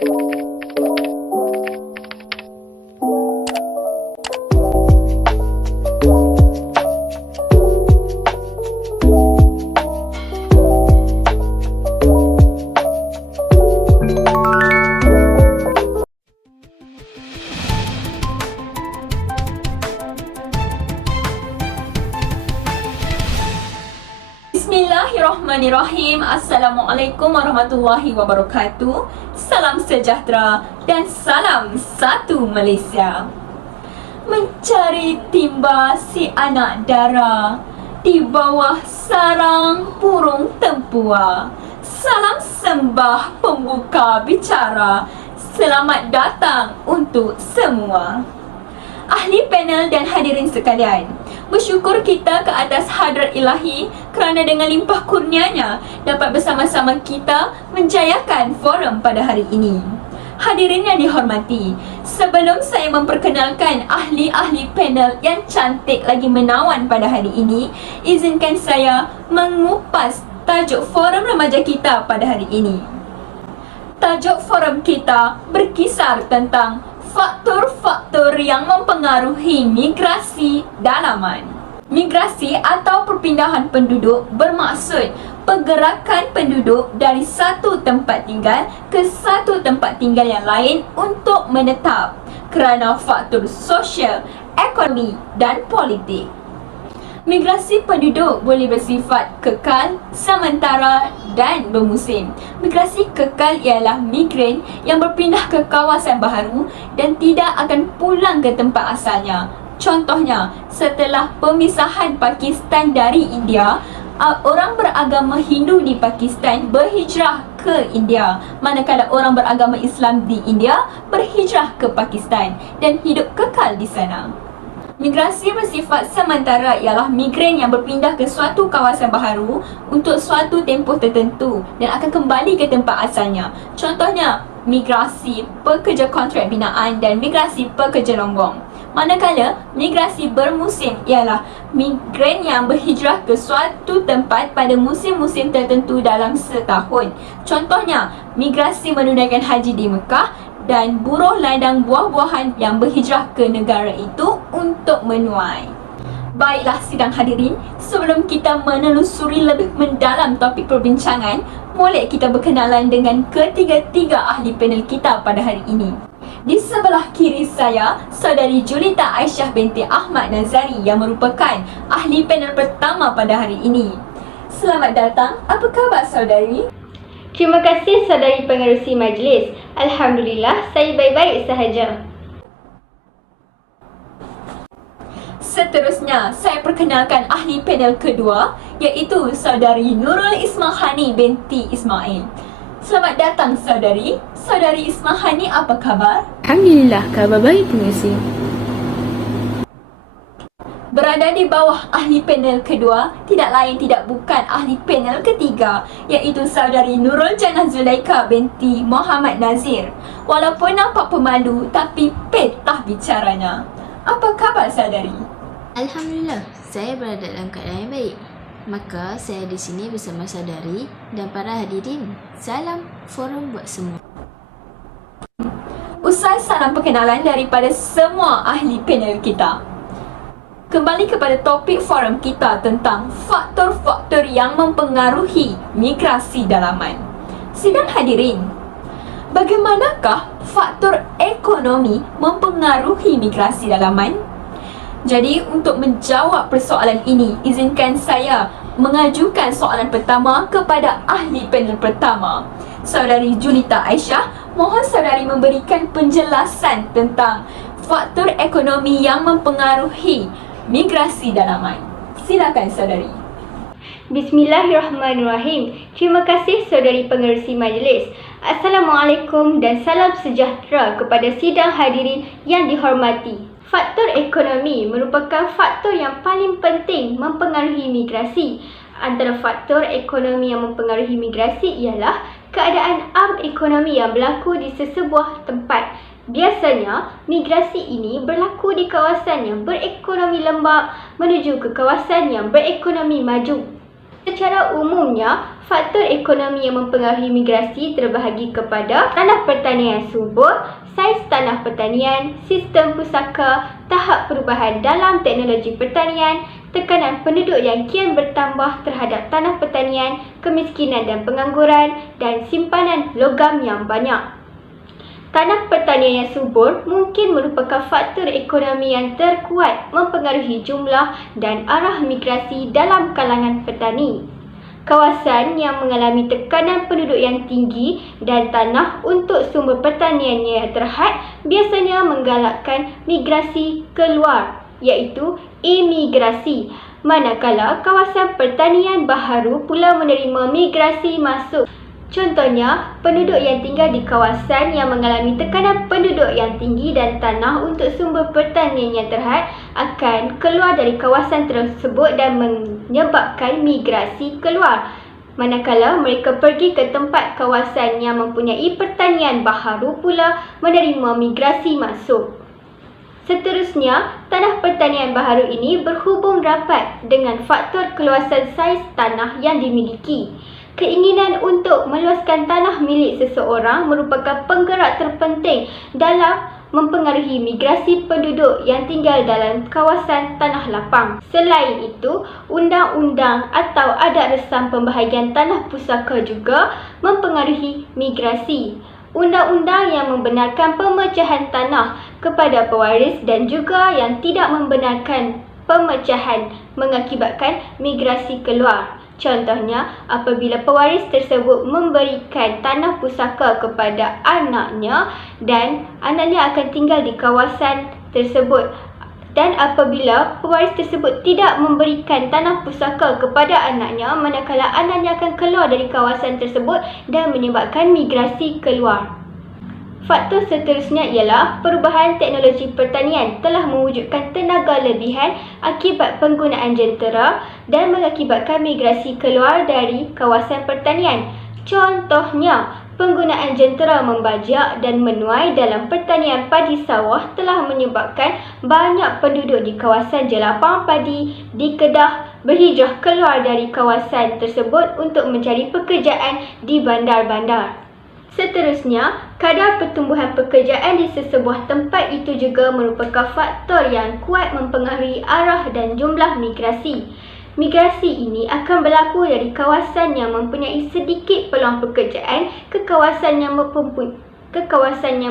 Bismillahirrahmanirrahim. Assalamualaikum warahmatullahi wabarakatuh. Salam sejahtera dan salam satu Malaysia. Mencari timba si anak dara di bawah sarang burung tempua. Salam sembah pembuka bicara. Selamat datang untuk semua. Ahli panel dan hadirin sekalian, bersyukur kita ke atas hadrat ilahi kerana dengan limpah kurnianya dapat bersama-sama kita menjayakan forum pada hari ini. Hadirin yang dihormati, sebelum saya memperkenalkan ahli-ahli panel yang cantik lagi menawan pada hari ini, izinkan saya mengupas tajuk forum remaja kita pada hari ini. Tajuk forum kita berkisar tentang faktor-faktor yang mempengaruhi migrasi dalaman. Migrasi atau perpindahan penduduk bermaksud pergerakan penduduk dari satu tempat tinggal ke satu tempat tinggal yang lain untuk menetap kerana faktor sosial, ekonomi dan politik. Migrasi penduduk boleh bersifat kekal, sementara dan bermusim. Migrasi kekal ialah migran yang berpindah ke kawasan baharu dan tidak akan pulang ke tempat asalnya. Contohnya, setelah pemisahan Pakistan dari India, orang beragama Hindu di Pakistan berhijrah ke India, manakala orang beragama Islam di India berhijrah ke Pakistan dan hidup kekal di sana. Migrasi bersifat sementara ialah migran yang berpindah ke suatu kawasan baharu untuk suatu tempoh tertentu dan akan kembali ke tempat asalnya. Contohnya, migrasi pekerja kontrak binaan dan migrasi pekerja longgong. Manakala migrasi bermusim ialah migran yang berhijrah ke suatu tempat pada musim-musim tertentu dalam setahun. Contohnya, migrasi menunaikan haji di Mekah dan buruh ladang buah-buahan yang berhijrah ke negara itu untuk menuai. Baiklah sidang hadirin, sebelum kita menelusuri lebih mendalam topik perbincangan, boleh kita berkenalan dengan ketiga-tiga ahli panel kita pada hari ini. Di sebelah kiri saya, Saudari Julita Aisyah binti Ahmad Nazari yang merupakan ahli panel pertama pada hari ini. Selamat datang, apa khabar saudari? Terima kasih saudari pengerusi majlis. Alhamdulillah, saya baik-baik sahaja. Seterusnya, saya perkenalkan ahli panel kedua, iaitu Saudari Nurul Ismahani binti Ismail. Selamat datang saudari. Saudari Ismahani, apa khabar? Alhamdulillah, khabar baik pengerusi. Berada di bawah ahli panel kedua, tidak lain tidak bukan ahli panel ketiga, iaitu Saudari Nurul Jannah Zulaika binti Muhammad Nazir. Walaupun nampak pemalu, tapi petah bicaranya. Apa khabar saudari? Alhamdulillah, saya berada dalam keadaan yang baik. Maka saya di sini bersama saudari dan para hadirin. Salam forum buat semua. Usai salam perkenalan daripada semua ahli panel kita, kembali kepada topik forum kita tentang faktor-faktor yang mempengaruhi migrasi dalaman. Sidang hadirin, bagaimanakah faktor ekonomi mempengaruhi migrasi dalaman? Jadi, untuk menjawab persoalan ini, izinkan saya mengajukan soalan pertama kepada ahli panel pertama, Saudari Julita Aisyah. Mohon saudari memberikan penjelasan tentang faktor ekonomi yang mempengaruhi migrasi dalaman. Silakan saudari. Bismillahirrahmanirrahim. Terima kasih saudari pengerusi majlis. Assalamualaikum dan salam sejahtera kepada sidang hadirin yang dihormati. Faktor ekonomi merupakan faktor yang paling penting mempengaruhi migrasi. Antara faktor ekonomi yang mempengaruhi migrasi ialah keadaan ekonomi yang berlaku di sesebuah tempat. Biasanya, migrasi ini berlaku di kawasan yang berekonomi lembap menuju ke kawasan yang berekonomi maju. Secara umumnya, faktor ekonomi yang mempengaruhi migrasi terbahagi kepada tanah pertanian subur, saiz tanah pertanian, sistem pusaka, tahap perubahan dalam teknologi pertanian, tekanan penduduk yang kian bertambah terhadap tanah pertanian, kemiskinan dan pengangguran, dan simpanan logam yang banyak. Tanah pertanian yang subur mungkin merupakan faktor ekonomi yang terkuat mempengaruhi jumlah dan arah migrasi dalam kalangan petani. Kawasan yang mengalami tekanan penduduk yang tinggi dan tanah untuk sumber pertaniannya yang terhad biasanya menggalakkan migrasi keluar, iaitu imigrasi. Manakala kawasan pertanian baharu pula menerima migrasi masuk. Contohnya, penduduk yang tinggal di kawasan yang mengalami tekanan penduduk yang tinggi dan tanah untuk sumber pertanian yang terhad akan keluar dari kawasan tersebut dan menyebabkan migrasi keluar. Manakala mereka pergi ke tempat kawasan yang mempunyai pertanian baharu pula menerima migrasi masuk. Seterusnya, tanah pertanian baharu ini berhubung rapat dengan faktor keluasan saiz tanah yang dimiliki. Keinginan untuk meluaskan tanah milik seseorang merupakan penggerak terpenting dalam mempengaruhi migrasi penduduk yang tinggal dalam kawasan tanah lapang. Selain itu, undang-undang atau adat resam pembahagian tanah pusaka juga mempengaruhi migrasi. Undang-undang yang membenarkan pemecahan tanah kepada pewaris dan juga yang tidak membenarkan pemecahan mengakibatkan migrasi keluar. Contohnya, apabila pewaris tersebut memberikan tanah pusaka kepada anaknya dan anaknya akan tinggal di kawasan tersebut, dan apabila pewaris tersebut tidak memberikan tanah pusaka kepada anaknya, manakala anaknya akan keluar dari kawasan tersebut dan menyebabkan migrasi keluar. Faktor seterusnya ialah perubahan teknologi pertanian telah mewujudkan tenaga lebihan akibat penggunaan jentera dan mengakibatkan migrasi keluar dari kawasan pertanian. Contohnya, penggunaan jentera membajak dan menuai dalam pertanian padi sawah telah menyebabkan banyak penduduk di kawasan jelapang padi di Kedah berhijrah keluar dari kawasan tersebut untuk mencari pekerjaan di bandar-bandar. Seterusnya, kadar pertumbuhan pekerjaan di sesebuah tempat itu juga merupakan faktor yang kuat mempengaruhi arah dan jumlah migrasi. Migrasi ini akan berlaku dari kawasan yang mempunyai sedikit peluang pekerjaan ke kawasan yang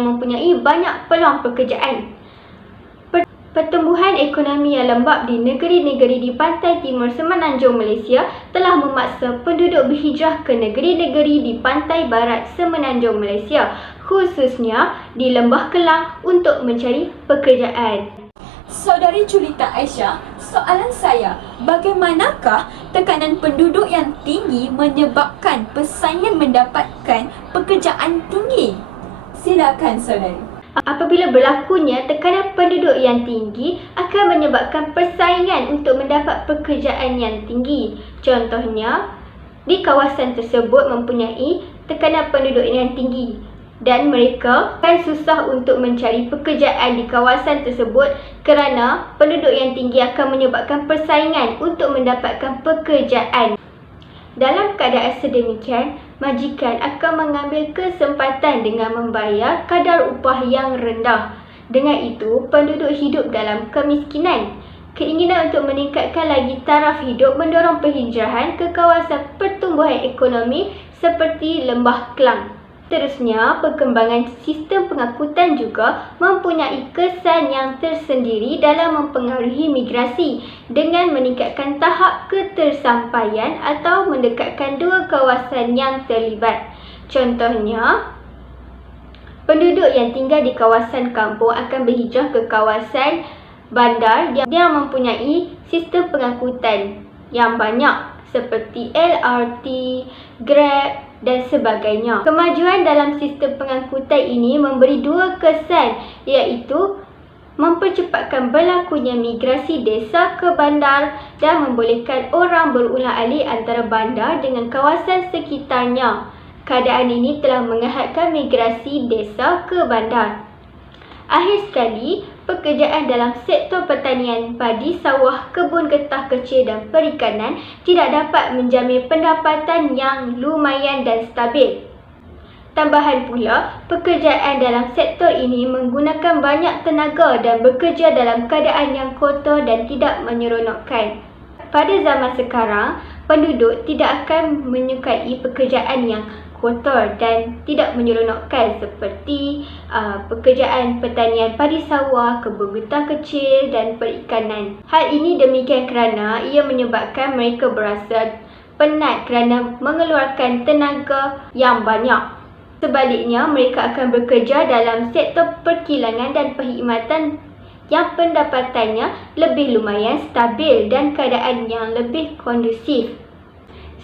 mempunyai banyak peluang pekerjaan. Pertumbuhan ekonomi yang lembab di negeri-negeri di pantai timur semenanjung Malaysia telah memaksa penduduk berhijrah ke negeri-negeri di pantai barat semenanjung Malaysia, khususnya di Lembah Kelang untuk mencari pekerjaan. Saudari Julita Aisyah, soalan saya, bagaimanakah tekanan penduduk yang tinggi menyebabkan persaingan mendapatkan pekerjaan tinggi? Silakan saudari. Apabila berlakunya tekanan penduduk yang tinggi akan menyebabkan persaingan untuk mendapat pekerjaan yang tinggi. Contohnya, di kawasan tersebut mempunyai tekanan penduduk yang tinggi dan mereka akan susah untuk mencari pekerjaan di kawasan tersebut kerana penduduk yang tinggi akan menyebabkan persaingan untuk mendapatkan pekerjaan. Dalam keadaan sedemikian, majikan akan mengambil kesempatan dengan membayar kadar upah yang rendah. Dengan itu, penduduk hidup dalam kemiskinan. Keinginan untuk meningkatkan lagi taraf hidup mendorong penghijrahan ke kawasan pertumbuhan ekonomi seperti Lembah Kelang. Seterusnya, perkembangan sistem pengangkutan juga mempunyai kesan yang tersendiri dalam mempengaruhi migrasi dengan meningkatkan tahap ketersampaian atau mendekatkan dua kawasan yang terlibat. Contohnya, penduduk yang tinggal di kawasan kampung akan berhijrah ke kawasan bandar yang mempunyai sistem pengangkutan yang banyak seperti LRT, Grab dan sebagainya. Kemajuan dalam sistem pengangkutan ini memberi dua kesan, iaitu mempercepatkan berlakunya migrasi desa ke bandar dan membolehkan orang berulang-alik antara bandar dengan kawasan sekitarnya. Keadaan ini telah menghadkan migrasi desa ke bandar. Akhir sekali, pekerjaan dalam sektor pertanian, padi, sawah, kebun getah kecil dan perikanan tidak dapat menjamin pendapatan yang lumayan dan stabil. Tambahan pula, pekerjaan dalam sektor ini menggunakan banyak tenaga dan bekerja dalam keadaan yang kotor dan tidak menyeronokkan. Pada zaman sekarang, penduduk tidak akan menyukai pekerjaan yang kotor dan tidak menyeronokkan seperti pekerjaan pertanian padi sawah, kebun getah kecil dan perikanan. Hal ini demikian kerana ia menyebabkan mereka berasa penat kerana mengeluarkan tenaga yang banyak. Sebaliknya, mereka akan bekerja dalam sektor perkilangan dan perkhidmatan yang pendapatannya lebih lumayan stabil dan keadaan yang lebih kondusif.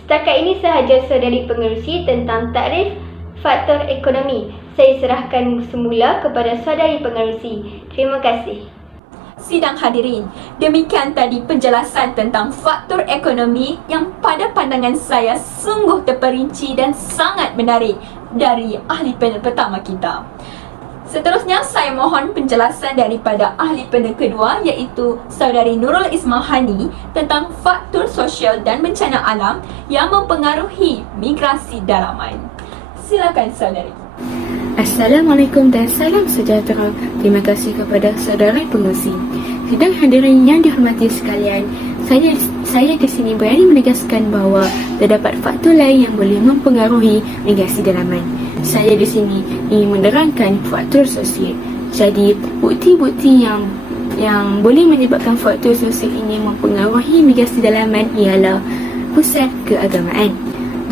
Setakat ini sahaja saudari pengerusi tentang takrif faktor ekonomi. Saya serahkan semula kepada saudari pengerusi. Terima kasih. Sidang hadirin, demikian tadi penjelasan tentang faktor ekonomi yang pada pandangan saya sungguh terperinci dan sangat menarik dari ahli panel pertama kita. Seterusnya, saya mohon penjelasan daripada ahli panel kedua iaitu Saudari Nurul Ismahani tentang faktor sosial dan bencana alam yang mempengaruhi migrasi dalaman. Silakan saudari. Assalamualaikum dan salam sejahtera. Terima kasih kepada saudara pengerusi. Sidang hadirin yang dihormati sekalian, saya di sini berani menegaskan bahawa terdapat faktor lain yang boleh mempengaruhi migrasi dalaman. Saya di sini ingin menerangkan faktor sosial. Jadi, bukti-bukti yang boleh menyebabkan faktor sosial ini mempengaruhi migrasi dalaman ialah pusat keagamaan.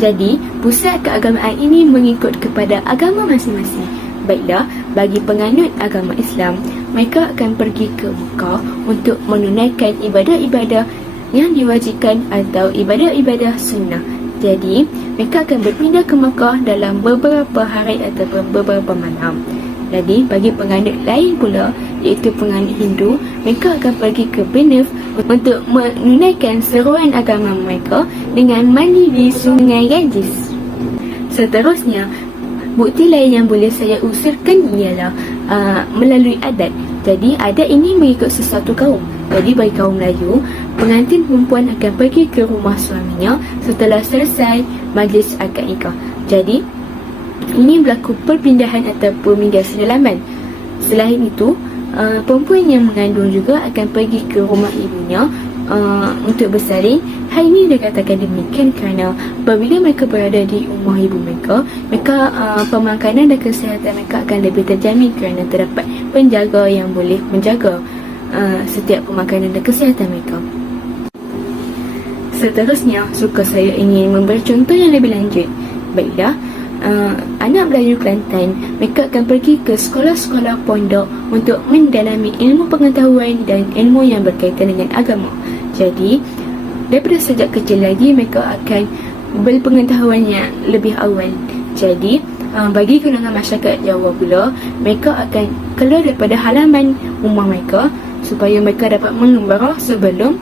Jadi, pusat keagamaan ini mengikut kepada agama masing-masing. Baiklah, bagi penganut agama Islam, mereka akan pergi ke Mekah untuk menunaikan ibadah-ibadah yang diwajibkan atau ibadah-ibadah sunnah. Jadi, mereka akan berpindah ke Mekah dalam beberapa hari ataupun beberapa malam. Jadi, bagi penganut lain pula, iaitu penganut Hindu, mereka akan pergi ke Benef untuk menunaikan seruan agama mereka dengan mandi di sungai Ganges. Seterusnya, bukti lain yang boleh saya usulkan ialah melalui adat. Jadi, adat ini mengikut sesuatu kaum. Jadi, bagi kaum Melayu, pengantin perempuan akan pergi ke rumah suaminya setelah selesai majlis akad nikah. Jadi, ini berlaku perpindahan ataupun migrasi dalaman. Selain itu, perempuan yang mengandung juga akan pergi ke rumah ibunya untuk bersalin. Hal ini dikatakan demikian kerana apabila mereka berada di rumah ibu mereka, pemakanan dan kesihatan mereka akan lebih terjamin kerana terdapat penjaga yang boleh menjaga setiap pemakanan dan kesihatan mereka. Seterusnya, suka saya ingin memberi contoh yang lebih lanjut. Baiklah, anak Melayu Kelantan, mereka akan pergi ke sekolah-sekolah pondok untuk mendalami ilmu pengetahuan dan ilmu yang berkaitan dengan agama. Jadi, daripada sejak kecil lagi, mereka akan berpengetahuan yang lebih awal. Jadi, bagi golongan masyarakat Jawa pula, mereka akan keluar daripada halaman rumah mereka supaya mereka dapat mengembara sebelum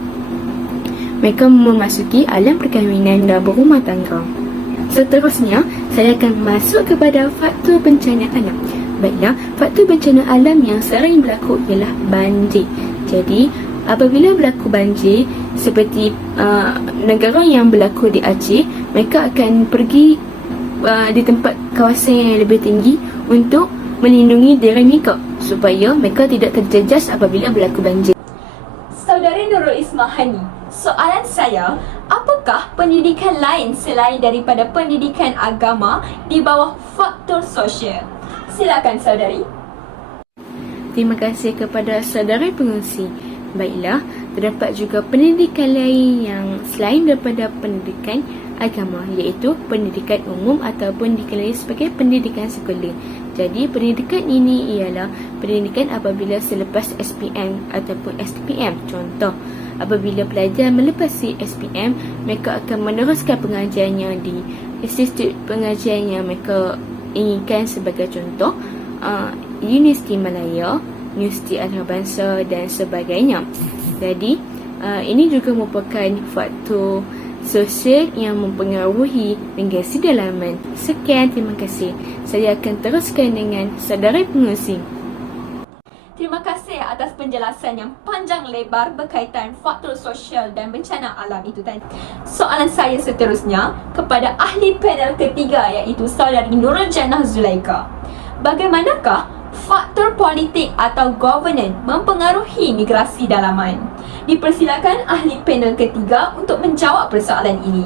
mereka memasuki alam perkahwinan dan berumah tangga. Seterusnya, saya akan masuk kepada faktor bencana alam. Baiklah, faktor bencana alam yang sering berlaku ialah banjir. Jadi, apabila berlaku banjir, seperti negara yang berlaku di Aceh, mereka akan pergi di tempat kawasan yang lebih tinggi untuk melindungi diri mereka supaya mereka tidak terjejas apabila berlaku banjir. Saudari Nurul Ismahani, soalan saya, apakah pendidikan lain selain daripada pendidikan agama di bawah faktor sosial? Silakan saudari. Terima kasih kepada saudara pengerusi. Baiklah, terdapat juga pendidikan lain yang selain daripada pendidikan agama, iaitu pendidikan umum ataupun dikenali sebagai pendidikan sekular. Jadi, pendidikan ini ialah pendidikan apabila selepas SPM ataupun SPM. Contoh, apabila pelajar melepasi SPM, mereka akan meneruskan pengajiannya di institut pengajian yang mereka inginkan, sebagai contoh Universiti Malaya, Universiti Antarabangsa dan sebagainya. Jadi, ini juga merupakan faktor sosial yang mempengaruhi migrasi dalaman. Sekian, terima kasih. Saya akan teruskan dengan saudara pengerusi. atas penjelasan yang panjang lebar berkaitan faktor sosial dan bencana alam itu tadi. Soalan saya seterusnya kepada ahli panel ketiga iaitu saudari Nurul Jannah Zulaika. Bagaimanakah faktor politik atau governance mempengaruhi migrasi dalaman? Dipersilakan ahli panel ketiga untuk menjawab persoalan ini.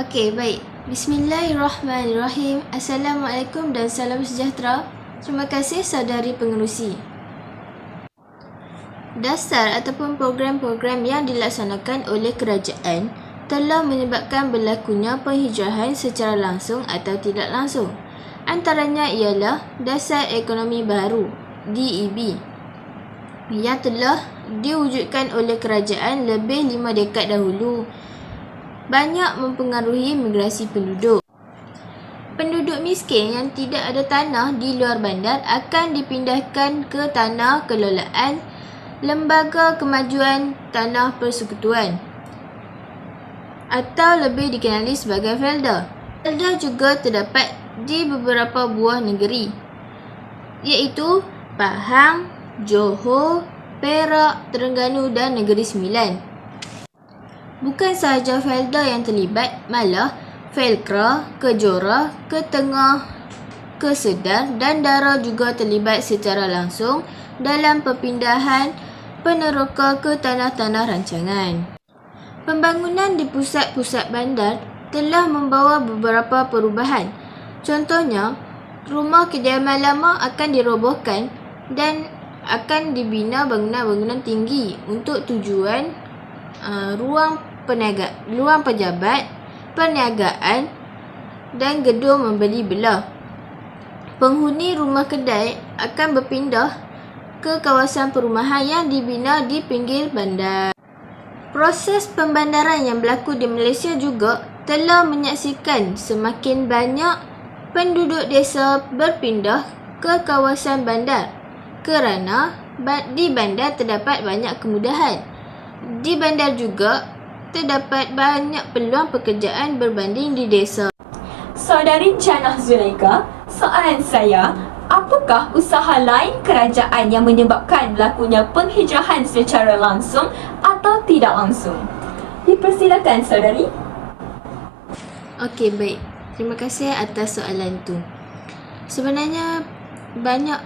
Okey, baik. Bismillahirrahmanirrahim. Assalamualaikum dan salam sejahtera. Terima kasih saudari pengerusi. Dasar ataupun program-program yang dilaksanakan oleh kerajaan telah menyebabkan berlakunya penghijrahan secara langsung atau tidak langsung. Antaranya ialah Dasar Ekonomi Baru (DEB) yang telah diwujudkan oleh kerajaan lebih 5 dekad dahulu. Banyak mempengaruhi migrasi penduduk. Penduduk miskin yang tidak ada tanah di luar bandar akan dipindahkan ke tanah kelolaan Lembaga Kemajuan Tanah Persekutuan atau lebih dikenali sebagai Felda. Felda juga terdapat di beberapa buah negeri iaitu Pahang, Johor, Perak, Terengganu dan Negeri Sembilan. Bukan sahaja Felda yang terlibat, malah Felkra, Kejora, Ketengah, Kesedar dan Dara juga terlibat secara langsung dalam perpindahan peneroka ke tanah-tanah rancangan. Pembangunan di pusat-pusat bandar telah membawa beberapa perubahan. Contohnya, rumah kediaman lama akan dirobohkan dan akan dibina bangunan-bangunan tinggi untuk tujuan ruang pejabat, perniagaan dan gedung membeli belah. Penghuni rumah kedai akan berpindah ke kawasan perumahan yang dibina di pinggir bandar. Proses pembandaran yang berlaku di Malaysia juga telah menyaksikan semakin banyak penduduk desa berpindah ke kawasan bandar kerana di bandar terdapat banyak kemudahan. Di bandar juga terdapat banyak peluang pekerjaan berbanding di desa. Saudari Jannah Zulaika, soalan saya, apakah usaha lain kerajaan yang menyebabkan berlakunya penghijrahan secara langsung atau tidak langsung? Dipersilakan saudari. Okey, baik. Terima kasih atas soalan tu. Sebenarnya banyak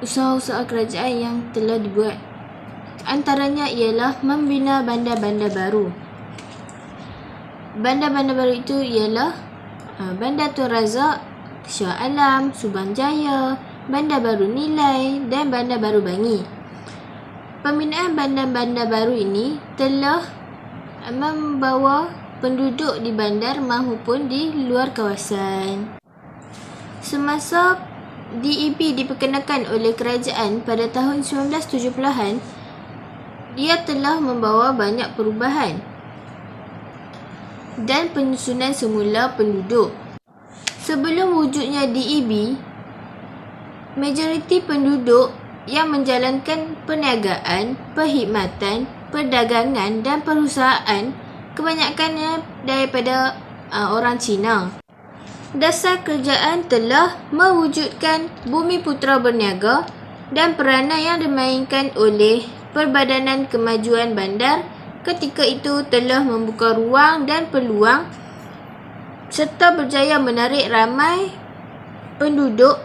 usaha-usaha kerajaan yang telah dibuat. Antaranya ialah membina bandar-bandar baru. Bandar-bandar baru itu ialah Bandar Tun Razak, Shah Alam, Subang Jaya, Bandar Baru Nilai dan Bandar Baru Bangi. Pembinaan bandar-bandar baru ini telah membawa penduduk di bandar maupun di luar kawasan. Semasa DEB diperkenalkan oleh kerajaan pada tahun 1970-an, ia telah membawa banyak perubahan dan penyusunan semula penduduk. Sebelum wujudnya DEB, majoriti penduduk yang menjalankan perniagaan, perkhidmatan, perdagangan dan perusahaan kebanyakannya daripada orang Cina. Dasar kerajaan telah mewujudkan Bumi Putera Berniaga dan peranan yang dimainkan oleh Perbadanan Kemajuan Bandar ketika itu telah membuka ruang dan peluang serta berjaya menarik ramai penduduk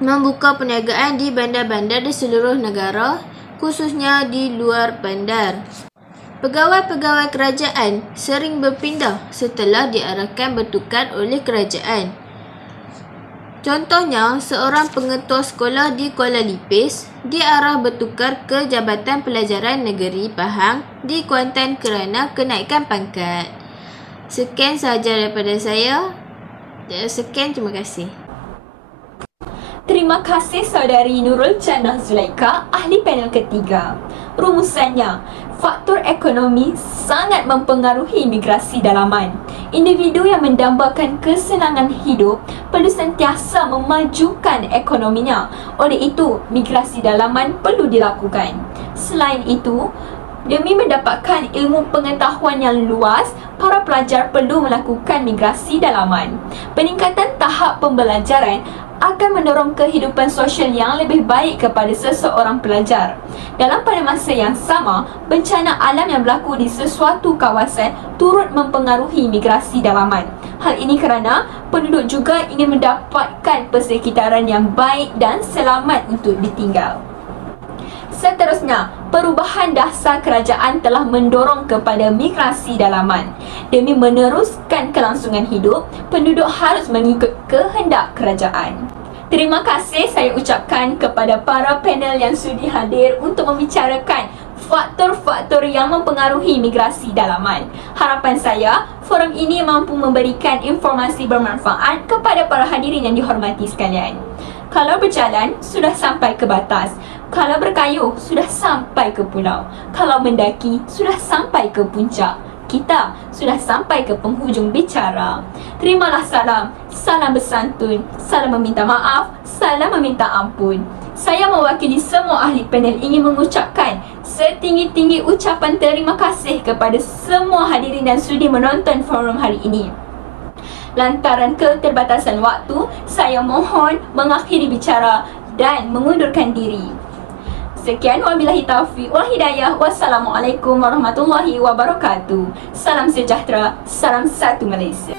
membuka perniagaan di bandar-bandar di seluruh negara, khususnya di luar bandar. Pegawai-pegawai kerajaan sering berpindah setelah diarahkan bertukar oleh kerajaan. Contohnya, seorang pengetua sekolah di Kuala Lipis diarah bertukar ke Jabatan Pelajaran Negeri Pahang di Kuantan kerana kenaikan pangkat. Sekian sahaja daripada saya. Sekian, terima kasih. Terima kasih saudari Nurul Jannah Zulaika, ahli panel ketiga. Rumusannya, faktor ekonomi sangat mempengaruhi migrasi dalaman. Individu yang mendambakan kesenangan hidup perlu sentiasa memajukan ekonominya. Oleh itu, migrasi dalaman perlu dilakukan. Selain itu, demi mendapatkan ilmu pengetahuan yang luas, para pelajar perlu melakukan migrasi dalaman. Peningkatan tahap pembelajaran akan mendorong kehidupan sosial yang lebih baik kepada seseorang pelajar. Dalam pada masa yang sama, bencana alam yang berlaku di sesuatu kawasan turut mempengaruhi migrasi dalaman. Hal ini kerana penduduk juga ingin mendapatkan persekitaran yang baik dan selamat untuk ditinggal. Seterusnya, perubahan dasar kerajaan telah mendorong kepada migrasi dalaman. Demi meneruskan kelangsungan hidup, penduduk harus mengikut kehendak kerajaan. Terima kasih saya ucapkan kepada para panel yang sudi hadir untuk membicarakan faktor-faktor yang mempengaruhi migrasi dalaman. Harapan saya, forum ini mampu memberikan informasi bermanfaat kepada para hadirin yang dihormati sekalian. Kalau berjalan, sudah sampai ke batas. Kalau berkayuh, sudah sampai ke pulau. Kalau mendaki, sudah sampai ke puncak. Kita sudah sampai ke penghujung bicara. Terimalah salam, salam bersantun, salam meminta maaf, salam meminta ampun. Saya mewakili semua ahli panel ingin mengucapkan setinggi-tinggi ucapan terima kasih kepada semua hadirin dan sudi menonton forum hari ini. Lantaran keterbatasan waktu, saya mohon mengakhiri bicara dan mengundurkan diri. Sekian, wabillahi taufiq wal hidayah. Wassalamualaikum warahmatullahi wabarakatuh. Salam sejahtera, salam satu Malaysia.